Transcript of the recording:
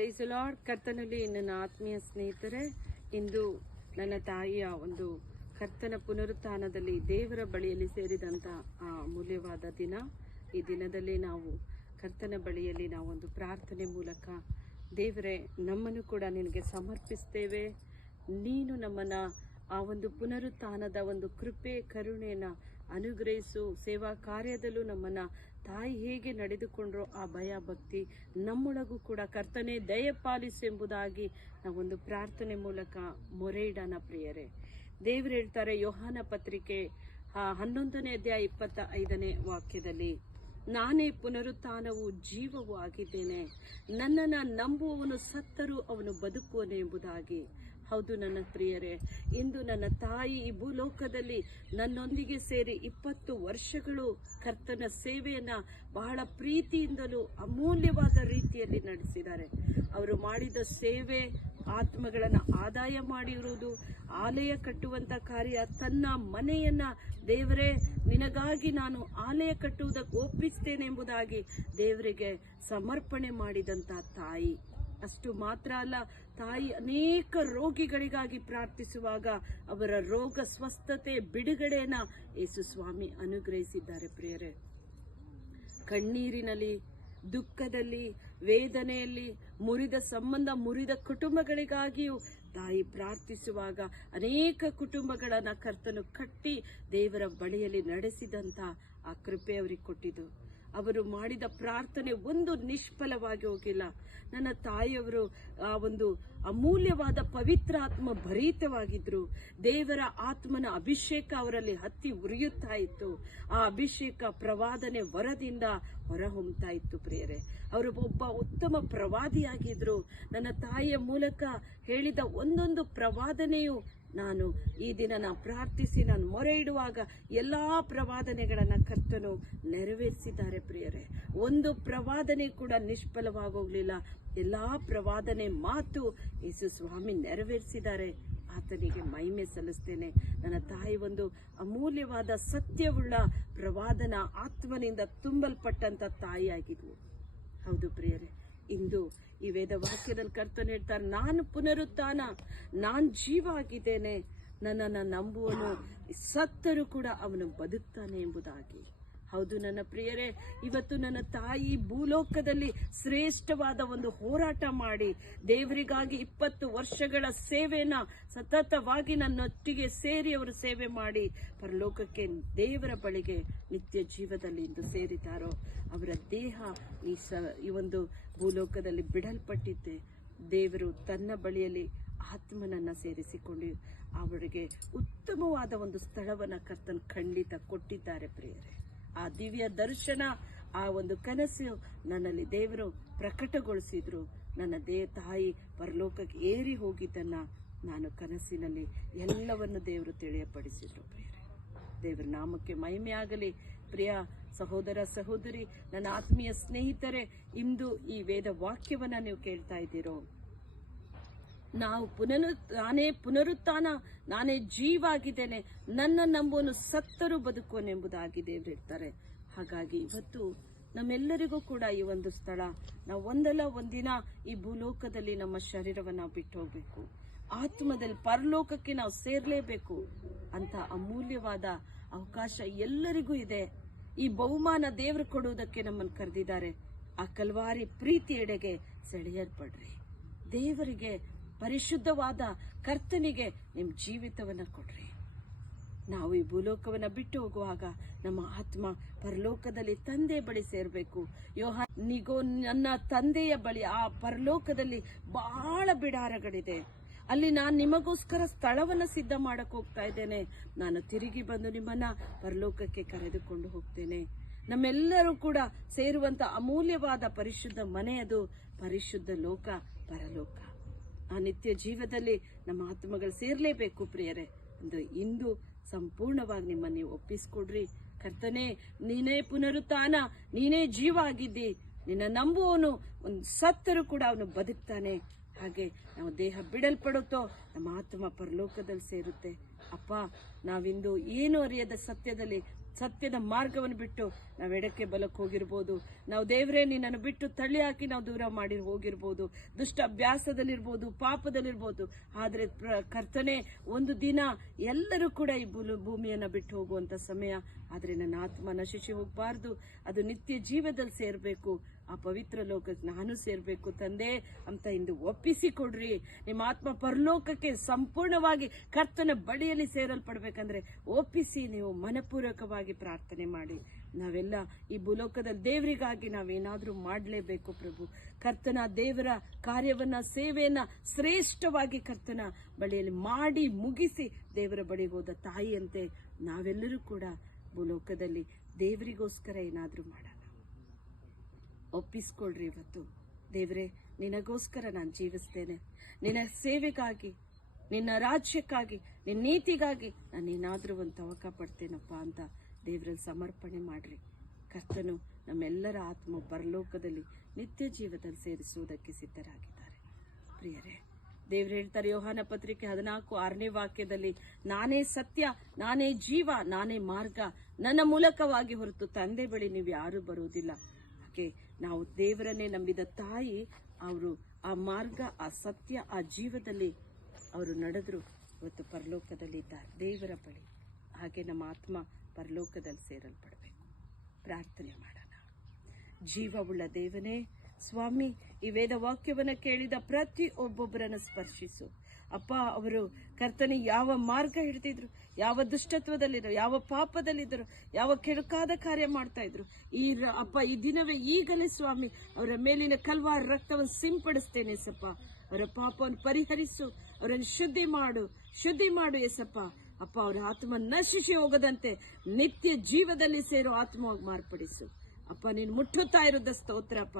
Price lord. ಕರ್ತನಲ್ಲಿ ನನ್ನ ಆತ್ಮೀಯ ಸ್ನೇಹಿತರೆ, ಇಂದು ನನ್ನ ತಾಯಿಯ ಒಂದು ಕರ್ತನ ಪುನರುತ್ಥಾನದಲ್ಲಿ ದೇವರ ಬಳಿಯಲ್ಲಿ ಸೇರಿದಂಥ ಆ ಅಮೂಲ್ಯವಾದ ದಿನ. ಈ ದಿನದಲ್ಲಿ ನಾವು ಕರ್ತನ ಬಳಿಯಲ್ಲಿ ನಾವೊಂದು ಪ್ರಾರ್ಥನೆ ಮೂಲಕ, ದೇವರೇ, ನಮ್ಮನ್ನು ಕೂಡ ನಿನಗೆ ಸಮರ್ಪಿಸ್ತೇವೆ. ನೀನು ನಮ್ಮನ್ನ ಆ ಒಂದು ಪುನರುತ್ಥಾನದ ಒಂದು ಕೃಪೆ ಕರುಣೆಯನ್ನು ಅನುಗ್ರಹಿಸು. ಸೇವಾ ಕಾರ್ಯದಲ್ಲೂ ನಮ್ಮನ್ನ ತಾಯಿ ಹೇಗೆ ನಡೆದುಕೊಂಡ್ರೋ ಆ ಭಯ ಭಕ್ತಿ ನಮ್ಮೊಳಗೂ ಕೂಡ ಕರ್ತನೆ ದಯಪಾಲಿಸು ಎಂಬುದಾಗಿ ನಾವೊಂದು ಪ್ರಾರ್ಥನೆ ಮೂಲಕ ಮೊರೆ ಇಡೋಣ ಪ್ರಿಯರೇ. ದೇವರು ಹೇಳ್ತಾರೆ ಯೋಹಾನ ಪತ್ರಿಕೆ 11ನೇ ಅಧ್ಯಾಯ 25ನೇ ವಾಕ್ಯದಲ್ಲಿ, ನಾನೇ ಪುನರುತ್ಥಾನವೂ ಜೀವವೂ ಆಗಿದ್ದೇನೆ, ನನ್ನನ್ನು ನಂಬುವವನು ಸತ್ತರೂ ಅವನು ಬದುಕುವನು ಎಂಬುದಾಗಿ. ಹೌದು ನನ್ನ ಪ್ರಿಯರೇ, ಇಂದು ನನ್ನ ತಾಯಿ ಈ ಭೂಲೋಕದಲ್ಲಿ ನನ್ನೊಂದಿಗೆ ಸೇರಿ 20 ವರ್ಷಗಳು ಕರ್ತನ ಸೇವೆಯನ್ನ ಬಹಳ ಪ್ರೀತಿಯಿಂದಲೂ ಅಮೂಲ್ಯವಾದ ರೀತಿಯಲ್ಲಿ ನಡೆಸಿದ್ದಾರೆ. ಅವರು ಮಾಡಿದ ಸೇವೆ, ಆತ್ಮಗಳನ್ನು ಆದಾಯ ಮಾಡಿರುವುದು, ಆಲಯ ಕಟ್ಟುವಂತ ಕಾರ್ಯ, ತನ್ನ ಮನೆಯನ್ನ ದೇವರೇ ನಿನಗಾಗಿ ನಾನು ಆಲಯ ಕಟ್ಟುವುದಕ್ಕೆ ಒಪ್ಪಿಸ್ತೇನೆ ಎಂಬುದಾಗಿ ದೇವರಿಗೆ ಸಮರ್ಪಣೆ ಮಾಡಿದಂತ ತಾಯಿ. ಅಷ್ಟು ಮಾತ್ರ ಅಲ್ಲ, ತಾಯಿ ಅನೇಕ ರೋಗಿಗಳಿಗಾಗಿ ಪ್ರಾರ್ಥಿಸುವಾಗ ಅವರ ರೋಗ ಸ್ವಸ್ಥತೆ ಬಿಡುಗಡೆಯನ್ನ ಯೇಸು ಸ್ವಾಮಿ ಅನುಗ್ರಹಿಸಿದ್ದಾರೆ ಪ್ರಿಯರೇ. ಕಣ್ಣೀರಿನಲ್ಲಿ, ದುಃಖದಲ್ಲಿ, ವೇದನೆಯಲ್ಲಿ, ಮುರಿದ ಸಂಬಂಧ, ಮುರಿದ ಕುಟುಂಬಗಳಿಗಾಗಿಯೂ ತಾಯಿ ಪ್ರಾರ್ಥಿಸುವಾಗ ಅನೇಕ ಕುಟುಂಬಗಳನ್ನ ಕರ್ತನು ಕಟ್ಟಿ ದೇವರ ಬಳಿಯಲ್ಲಿ ನಡೆಸಿದಂತ ಆ ಕೃಪೆ ಅವರಿಗೆ ಕೊಟ್ಟಿದ್ದು. ಅವರು ಮಾಡಿದ ಪ್ರಾರ್ಥನೆ ಒಂದು ನಿಷ್ಫಲವಾಗಿ ಹೋಗಿಲ್ಲ. ನನ್ನ ತಾಯಿಯವರು ಆ ಒಂದು ಅಮೂಲ್ಯವಾದ ಪವಿತ್ರ ಆತ್ಮ ಭರಿತವಾಗಿದ್ರು. ದೇವರ ಆತ್ಮನ ಅಭಿಷೇಕ ಅವರಲ್ಲಿ ಹತ್ತಿ ಉರಿಯುತ್ತಾ ಇತ್ತು. ಆ ಅಭಿಷೇಕ ಪ್ರವಾದನೆ ವರದಿಂದ ಹೊರಹೊಮ್ಮತಾ ಇತ್ತು ಪ್ರಿಯರೇ. ಅವರು ಒಬ್ಬ ಉತ್ತಮ ಪ್ರವಾದಿಯಾಗಿದ್ರು. ನನ್ನ ತಾಯಿಯ ಮೂಲಕ ಹೇಳಿದ ಒಂದೊಂದು ಪ್ರವಾದನೆಯು ನಾನು ಈ ದಿನ ಪ್ರಾರ್ಥಿಸಿ ನಾನು ಮೊರೆ ಇಡುವಾಗ ಎಲ್ಲಾ ಪ್ರವಾದನೆಗಳನ್ನ ಕರ್ತನು ನೆರವೇರಿಸಿದ್ದಾರೆ ಪ್ರಿಯರೇ. ಒಂದು ಪ್ರವಾದನೆ ಕೂಡ ನಿಷ್ಫಲವಾಗೋಗ್ಲಿಲ್ಲ. ಎಲ್ಲಾ ಪ್ರವಾದನೆ ಮಾತು ಯೇಸು ಸ್ವಾಮಿ ನೆರವೇರಿಸಿದ್ದಾರೆ. ಆತನಿಗೆ ಮಹಿಮೆ ಸಲ್ಲಿಸ್ತೇನೆ. ನನ್ನ ತಾಯಿ ಒಂದು ಅಮೂಲ್ಯವಾದ ಸತ್ಯವುಳ್ಳ ಪ್ರವಾದನ ಆತ್ಮನಿಂದ ತುಂಬಲ್ಪಟ್ಟಂತ ತಾಯಿಯಾಗಿದ್ವು. ಹೌದು ಪ್ರಿಯರೇ, ಇಂದು ಈ ವೇದ ವಾಕ್ಯದಲ್ಲಿ ಕರ್ತನು ಹೇಳ್ತಾರೆ, ನಾನು ಪುನರುತ್ಥಾನ, ನಾನು ಜೀವ ಆಗಿದ್ದೇನೆ, ನನ್ನನ್ನು ನಂಬುವನು ಸತ್ತರೂ ಕೂಡ ಅವನು ಬದುಕ್ತಾನೆ ಎಂಬುದಾಗಿ. ಹೌದು ನನ್ನ ಪ್ರಿಯರೇ, ಇವತ್ತು ನನ್ನ ತಾಯಿ ಭೂಲೋಕದಲ್ಲಿ ಶ್ರೇಷ್ಠವಾದ ಒಂದು ಹೋರಾಟ ಮಾಡಿ ದೇವರಿಗಾಗಿ 20 ವರ್ಷಗಳ ಸೇವೆಯನ್ನ ಸತತವಾಗಿ ನನ್ನೊಟ್ಟಿಗೆ ಸೇರಿ ಅವರು ಸೇವೆ ಮಾಡಿ ಪರಲೋಕಕ್ಕೆ ದೇವರ ಬಳಿಗೆ ನಿತ್ಯ ಜೀವದಲ್ಲಿ ಇಂದು ಸೇರಿದ್ದಾರೋ ಅವರ ದೇಹ ಈ ಒಂದು ಭೂಲೋಕದಲ್ಲಿ ಬಿಡಲ್ಪಟ್ಟಿದ್ದೆ. ದೇವರು ತನ್ನ ಬಳಿಯಲ್ಲಿ ಆತ್ಮನನ್ನ ಸೇರಿಸಿಕೊಂಡು ಅವರಿಗೆ ಉತ್ತಮವಾದ ಒಂದು ಸ್ಥಳವನ್ನ ಕರ್ತನ ಖಂಡಿತ ಕೊಟ್ಟಿದ್ದಾರೆ ಪ್ರಿಯರೇ. ಆ ದಿವ್ಯ ದರ್ಶನ, ಆ ಒಂದು ಕನಸು ನನ್ನಲ್ಲಿ ದೇವರು ಪ್ರಕಟಗೊಳಿಸಿದ್ರು. ನನ್ನ ತಾಯಿ ಪರಲೋಕಕ್ಕೆ ಏರಿ ಹೋಗಿದ್ದನ್ನ ನಾನು ಕನಸಿನಲ್ಲಿ ಎಲ್ಲವನ್ನು ದೇವರು ತಿಳಿಯಪಡಿಸಿದ್ರು ಪ್ರಿಯರೇ. ದೇವರ ನಾಮಕ್ಕೆ ಮಹಿಮೆ ಆಗಲಿ. ಪ್ರಿಯ ಸಹೋದರ ಸಹೋದರಿ, ನನ್ನ ಆತ್ಮೀಯ ಸ್ನೇಹಿತರೆ, ಇಂದು ಈ ವೇದ ವಾಕ್ಯವನ್ನ ನೀವು ಕೇಳ್ತಾ ಇದ್ದೀರೋ, ನಾವು ನಾನೇ ಪುನರುತ್ಥಾನ, ನಾನೇ ಜೀವ ಆಗಿದ್ದೇನೆ, ನನ್ನ ನಂಬುವನು ಸತ್ತರೂ ಬದುಕುವನೆಂಬುದಾಗಿ ದೇವರು ಹೇಳ್ತಾರೆ. ಹಾಗಾಗಿ ಇವತ್ತು ನಮ್ಮೆಲ್ಲರಿಗೂ ಕೂಡ ಈ ಒಂದು ಸ್ಥಳ, ನಾವು ಒಂದಲ್ಲ ಒಂದಿನ ಈ ಭೂಲೋಕದಲ್ಲಿ ನಮ್ಮ ಶರೀರವನ್ನ ಬಿಟ್ಟು ಹೋಗ್ಬೇಕು, ಆತ್ಮದಲ್ಲಿ ಪರಲೋಕಕ್ಕೆ ನಾವು ಸೇರ್ಲೇಬೇಕು ಅಂತ ಅಮೂಲ್ಯವಾದ ಅವಕಾಶ ಎಲ್ಲರಿಗೂ ಇದೆ. ಈ ಬಹುಮಾನ ದೇವರು ಕೊಡುವುದಕ್ಕೆ ನಮ್ಮನ್ನು ಕರೆದಿದ್ದಾರೆ. ಆ ಕಲ್ವಾರಿ ಪ್ರೀತಿ ಎಡೆಗೆ ಸೆಳೆಯಲ್ಪಡ್ರಿ. ದೇವರಿಗೆ, ಪರಿಶುದ್ಧವಾದ ಕರ್ತನಿಗೆ ನಿಮ್ಮ ಜೀವಿತವನ್ನ ಕೊಡ್ರಿ. ನಾವು ಈ ಭೂಲೋಕವನ್ನ ಬಿಟ್ಟು ಹೋಗುವಾಗ ನಮ್ಮ ಆತ್ಮ ಪರಲೋಕದಲ್ಲಿ ತಂದೆ ಬಳಿ ಸೇರ್ಬೇಕು. ಯೋಹಾನಿಗೋ, ನನ್ನ ತಂದೆಯ ಬಳಿ ಆ ಪರಲೋಕದಲ್ಲಿ ಬಹಳ ಬಿಡಾರಗಳಿದೆ, ಅಲ್ಲಿ ನಾನು ನಿಮಗೋಸ್ಕರ ಸ್ಥಳವನ್ನ ಸಿದ್ಧ ಮಾಡಕ್ ಹೋಗ್ತಾ ಇದ್ದೇನೆ, ನಾನು ತಿರುಗಿ ಬಂದು ನಿಮ್ಮನ್ನ ಪರಲೋಕಕ್ಕೆ ಕರೆದುಕೊಂಡು ಹೋಗ್ತೇನೆ. ನಮ್ಮೆಲ್ಲರೂ ಕೂಡ ಸೇರುವಂತ ಅಮೂಲ್ಯವಾದ ಪರಿಶುದ್ಧ ಮನೆಯದು, ಪರಿಶುದ್ಧ ಲೋಕ, ಪರಲೋಕ. ಆ ನಿತ್ಯ ಜೀವದಲ್ಲಿ ನಮ್ಮ ಆತ್ಮಗಳು ಸೇರ್ಲೇಬೇಕು ಪ್ರಿಯರೇ. ಇಂದು ಸಂಪೂರ್ಣವಾಗಿ ನಿಮ್ಮನ್ನು ನೀವು ಒಪ್ಪಿಸ್ಕೊಡ್ರಿ. ಕರ್ತನೇ, ನೀನೇ ಪುನರುತ್ಥಾನ, ನೀನೇ ಜೀವ ಆಗಿದ್ದಿ, ನಿನ್ನ ನಂಬುವವನು ಒಂದು ಸತ್ತರೂ ಕೂಡ ಅವನು ಬದುಕ್ತಾನೆ. ಹಾಗೆ ನಾವು ದೇಹ ಬಿಡಲ್ಪಡುತ್ತೋ ನಮ್ಮ ಆತ್ಮ ಪರಲೋಕದಲ್ಲಿ ಸೇರುತ್ತೆ. ಅಪ್ಪ, ನಾವಿಂದು ಏನು ಅರಿಯದ ಸತ್ಯದ ಮಾರ್ಗವನ್ನು ಬಿಟ್ಟು ನಾವು ಎಡಕ್ಕೆ ಬಲಕ್ಕೆ ಹೋಗಿರ್ಬೋದು, ನಾವು ದೇವರೇ ನಿನ್ನನ್ನು ಬಿಟ್ಟು ತಳ್ಳಿ ಹಾಕಿ ನಾವು ದೂರ ಮಾಡಿ ಹೋಗಿರ್ಬೋದು, ದುಷ್ಟ ಅಭ್ಯಾಸದಲ್ಲಿರ್ಬೋದು, ಪಾಪದಲ್ಲಿರ್ಬೋದು. ಆದ್ರೆ ಕರ್ತನೆ, ಒಂದು ದಿನ ಎಲ್ಲರೂ ಕೂಡ ಈ ಭೂಮಿಯನ್ನ ಬಿಟ್ಟು ಹೋಗುವಂತ ಸಮಯ. ಆದ್ರೆ ನನ್ನ ಆತ್ಮ ನಶಿಸಿ ಹೋಗಬಾರ್ದು, ಅದು ನಿತ್ಯ ಜೀವದಲ್ಲಿ ಸೇರ್ಬೇಕು, ಆ ಪವಿತ್ರ ಲೋಕಕ್ಕೆ ನಾನು ಸೇರ್ಬೇಕು ತಂದೆ ಅಂತ ಇಂದು ಒಪ್ಪಿಸಿಕೊಡ್ರಿ. ನಿಮ್ಮ ಆತ್ಮ ಪರಲೋಕಕ್ಕೆ ಸಂಪೂರ್ಣವಾಗಿ ಕರ್ತನ ಬಳಿಯಲ್ಲಿ ಸೇರಲ್ಪಡ್ಬೇಕಂದ್ರೆ ಒಪ್ಪಿಸಿ ನೀವು ಮನಪೂರ್ವಕವಾಗಿ ಪ್ರಾರ್ಥನೆ ಮಾಡಿ. ನಾವೆಲ್ಲ ಈ ಭೂಲೋಕದಲ್ಲಿ ದೇವರಿಗಾಗಿ ನಾವೇನಾದ್ರೂ ಮಾಡಲೇಬೇಕು ಪ್ರಭು. ಕರ್ತನ ದೇವರ ಕಾರ್ಯವನ್ನ, ಸೇವೆಯನ್ನ ಶ್ರೇಷ್ಠವಾಗಿ ಕರ್ತನ ಬಳಿಯಲ್ಲಿ ಮಾಡಿ ಮುಗಿಸಿ ದೇವರ ಬಳಿಗೆ ಹೋದ ತಾಯಿಯಂತೆ ನಾವೆಲ್ಲರೂ ಕೂಡ ಭೂಲೋಕದಲ್ಲಿ ದೇವರಿಗೋಸ್ಕರ ಏನಾದ್ರೂ ಮಾಡೋಣ. ಒಪ್ಪಿಸ್ಕೊಳ್ರಿ ಇವತ್ತು. ದೇವರೇ, ನಿನಗೋಸ್ಕರ ನಾನು ಜೀವಿಸ್ತೇನೆ, ನಿನ್ನ ಸೇವೆಗಾಗಿ, ನಿನ್ನ ರಾಜ್ಯಕ್ಕಾಗಿ, ನಿನ್ನ ನೀತಿಗಾಗಿ ನಾನೇನಾದ್ರೂ ಒಂದು ತವಕ ಪಡ್ತೇನಪ್ಪ ಅಂತ ದೇವರಲ್ಲಿ ಸಮರ್ಪಣೆ ಮಾಡ್ರಿ. ಕರ್ತನು ನಮ್ಮೆಲ್ಲರ ಆತ್ಮ ಪರಲೋಕದಲ್ಲಿ ನಿತ್ಯ ಜೀವದಲ್ಲಿ ಸೇರಿಸುವುದಕ್ಕೆ ಸಿದ್ಧರಾಗಿದ್ದಾರೆ. ಪ್ರಿಯರೇ, ದೇವರು ಹೇಳ್ತಾರೆ ಯೋಹಾನ ಪತ್ರಿಕೆ 14:6 ವಾಕ್ಯದಲ್ಲಿ, ನಾನೇ ಸತ್ಯ, ನಾನೇ ಜೀವ, ನಾನೇ ಮಾರ್ಗ, ನನ್ನ ಮೂಲಕವಾಗಿ ಹೊರತು ತಂದೆ ಬಳಿ ನೀವು ಯಾರು ಬರುವುದಿಲ್ಲ. ಹಾಗೆ ನಾವು ದೇವರನ್ನೇ ನಂಬಿದ ತಾಯಿ, ಅವರು ಆ ಮಾರ್ಗ, ಆ ಸತ್ಯ, ಆ ಜೀವದಲ್ಲಿ ಅವರು ನಡೆದ್ರು. ಇವತ್ತು ಪರಲೋಕದಲ್ಲಿ ಇದ್ದಾರೆ ದೇವರ ಬಳಿ. ಹಾಗೆ ನಮ್ಮ ಆತ್ಮ ಪರಲೋಕದಲ್ಲಿ ಸೇರಲ್ಪಡಬೇಕು. ಪ್ರಾರ್ಥನೆ ಮಾಡೋಣ. ಜೀವವುಳ್ಳ ದೇವನೇ ಸ್ವಾಮಿ, ಈ ವೇದ ವಾಕ್ಯವನ್ನು ಕೇಳಿದ ಪ್ರತಿ ಒಬ್ಬೊಬ್ಬರನ್ನು ಸ್ಪರ್ಶಿಸು ಅಪ್ಪ. ಅವರು ಕರ್ತನೆ ಯಾವ ಮಾರ್ಗ ಹಿಡಿದಿದ್ರು, ಯಾವ ದುಷ್ಟತ್ವದಲ್ಲಿದ್ರು, ಯಾವ ಪಾಪದಲ್ಲಿದ್ದರು, ಯಾವ ಕೆಡುಕಾದ ಕಾರ್ಯ ಮಾಡ್ತಾ ಇದ್ರು, ಅಪ್ಪ ಈ ದಿನವೇ ಈಗಲೇ ಸ್ವಾಮಿ ಅವರ ಮೇಲಿನ ಕಲ್ವಾರ ರಕ್ತವನ್ನು ಸಿಂಪಡಿಸ್ತೇನೆ ಸಪ್ಪ. ಅವರ ಪಾಪವನ್ನು ಪರಿಹರಿಸು, ಅವರನ್ನು ಶುದ್ಧಿ ಮಾಡು ಎಸಪ್ಪ. ಅಪ್ಪ, ಅವರ ಆತ್ಮ ನಶಿಸಿ ಹೋಗದಂತೆ ನಿತ್ಯ ಜೀವದಲ್ಲಿ ಸೇರೋ ಆತ್ಮವಾಗಿ ಮಾರ್ಪಡಿಸು ಅಪ್ಪ. ನೀನು ಮುಟ್ಟುತ್ತಾ ಇರೋದ ಸ್ತೋತ್ರಪ್ಪ.